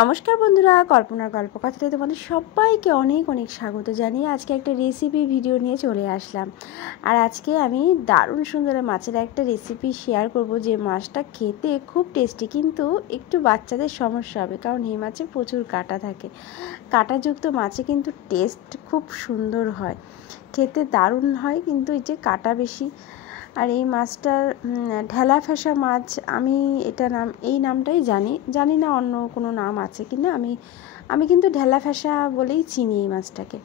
নমস্কার বন্ধুরা, কল্পনার গল্পকথাতে তোমাদের সবাইকে অনেক অনেক স্বাগত জানিয়ে আজকে একটা রেসিপি ভিডিও নিয়ে চলে আসলাম। আর আজকে আমি দারুণ সুন্দর মাছের একটা রেসিপি শেয়ার করব, যে মাছটা খেতে খুব টেস্টি, কিন্তু একটু বাচ্চাদের সমস্যা হবে, কারণ এই মাছে প্রচুর কাঁটা থাকে। কাঁটাযুক্ত মাছে কিন্তু টেস্ট খুব সুন্দর হয়, খেতে দারুণ হয়, কিন্তু এই যে কাঁটা বেশি। আর এই মাছটার ঢেলা ফেঁসা মাছ, আমি এই নামটাই জানি না অন্য কোনো নাম আছে কিনা। আমি কিন্তু ঢেলা ফেঁসা বলেই চিনি এই মাছটাকে।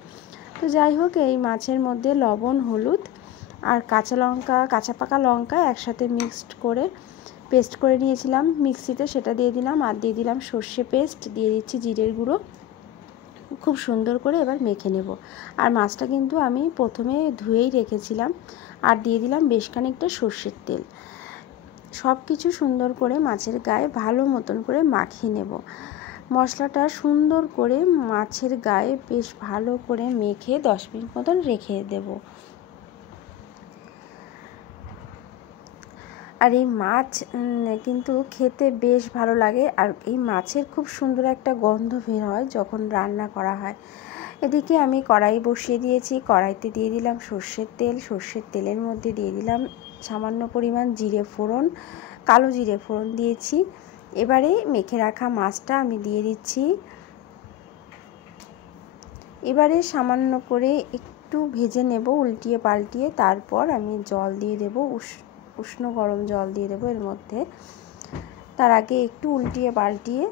তো যাই হোক, এই মাছের মধ্যে লবণ, হলুদ আর কাঁচা পাকা লঙ্কা একসাথে পেস্ট করে নিয়েছিলাম মিক্সিতে, সেটা দিয়ে দিলাম। আর দিয়ে দিলাম সর্ষে পেস্ট, দিয়ে দিচ্ছি জিরের গুঁড়ো। খুব সুন্দর করে এবার মেখে নেব। আর মাছটা কিন্তু আমি প্রথমে ধুয়েই রেখেছিলাম। আর দিয়ে দিলাম বেশ খানিকটা সর্ষের তেল। সব কিছু সুন্দর করে মাছের গায়ে ভালো মতন করে মাখিয়ে নেব। মশলাটা সুন্দর করে মাছের গায়ে বেশ ভালো করে মেখে 10 মিনিট মতন রেখে দেব। আর এই মাছ কিন্তু খেতে বেশ ভালো লাগে, আর এই মাছের খুব সুন্দর একটা গন্ধ বের হয় যখন রান্না করা হয়। এদিকে আমি কড়াই বসিয়ে দিয়েছি। কড়াইতে দিয়ে দিলাম সর্ষের তেল। সর্ষের তেলের মধ্যে দিয়ে দিলাম সামান্য পরিমাণ জিরে ফোড়ন, কালো জিরে ফোড়ন দিয়েছি। এবারে মেখে রাখা মাছটা আমি দিয়ে দিচ্ছি। এবারে সামান্য করে একটু ভেজে নেব উল্টিয়ে পাল্টিয়ে। তারপর আমি জল দিয়ে দেব, উষ্ণ গরম জল দিয়ে দেবো এর মধ্যে। তার আগে একটু উল্টিয়ে পাল্টিয়ে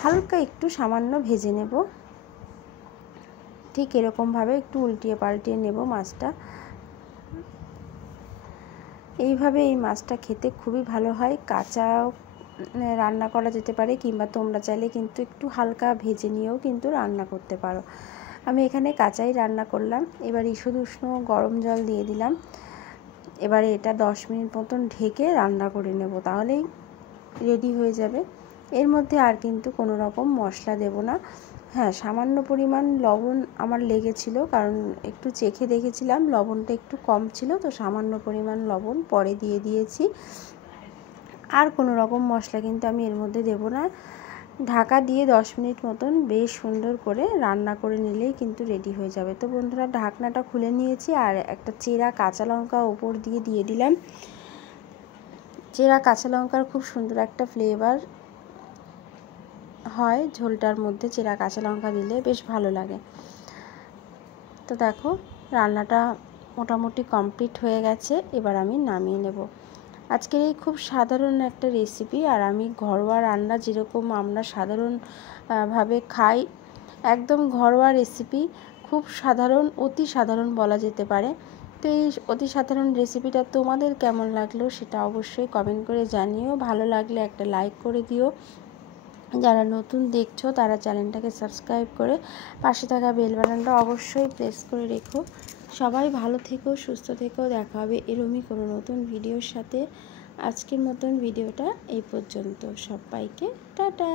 হালকা একটু সামান্য ভেজে নেব। ঠিক এরকমভাবে একটু উল্টিয়ে পাল্টিয়ে নেব মাছটা। এইভাবে এই মাছটা খেতে খুবই ভালো হয়। কাঁচাও রান্না করা যেতে পারে, কিংবা তোমরা চাইলে কিন্তু একটু হালকা ভেজে নিয়েও কিন্তু রান্না করতে পারো। আমি এখানে কাঁচাই রান্না করলাম। এবার ঈষৎ উষ্ণ গরম জল দিয়ে দিলাম। এবারে এটা 10 মিনিট মতন ঢেকে রান্না করে নেব, তাহলেই রেডি হয়ে যাবে। এর মধ্যে আর কিন্তু কোনো রকম মশলা দেব না। হ্যাঁ, সামান্য পরিমাণ লবণ আমার লেগেছিল, কারণ একটু চেখে দেখেছিলাম লবণটা একটু কম ছিল, তো সামান্য পরিমাণ লবণ পরে দিয়ে দিয়েছি। আর কোনো রকম মশলা কিন্তু আমি এর মধ্যে দেব না। ঢাকা দিয়ে 10 মিনিট মতন বেশ সুন্দর করে রান্না করে নিলেই কিন্তু রেডি হয়ে যাবে। তো বন্ধুরা, ঢাকনাটা খুলে নিয়েছি। আর একটা চেরা কাঁচা লঙ্কা ওপর দিয়ে দিলাম। চেরা কাঁচা লঙ্কার খুব সুন্দর একটা ফ্লেভার হয় ঝোলটার মধ্যে, চেরা কাঁচা লঙ্কা দিলে বেশ ভালো লাগে। তো দেখো, রান্নাটা মোটামুটি কমপ্লিট হয়ে গেছে। এবার আমি নামিয়ে নেব। আজকের এই খুব সাধারণ একটা রেসিপি, আর আমি ঘরোয়া রান্না যেরকম আমরা সাধারণভাবে খাই, একদম ঘরোয়া রেসিপি, খুব সাধারণ, অতি সাধারণ বলা যেতে পারে। তো এই অতি সাধারণ রেসিপিটা তোমাদের কেমন লাগলো সেটা অবশ্যই কমেন্ট করে জানিও। ভালো লাগলে একটা লাইক করে দিও। যারা নতুন দেখছো তারা চ্যানেলটাকে সাবস্ক্রাইব করে পাশে থাকা বেল বাটনটা অবশ্যই প্রেস করে রেখো। সবাই ভালো থেকো, সুস্থ থেকো। দেখা হবে এরকমই কোনো নতুন ভিডিওর সাথে। আজকের মতন ভিডিওটা এই পর্যন্ত। সবাইকে টাটা।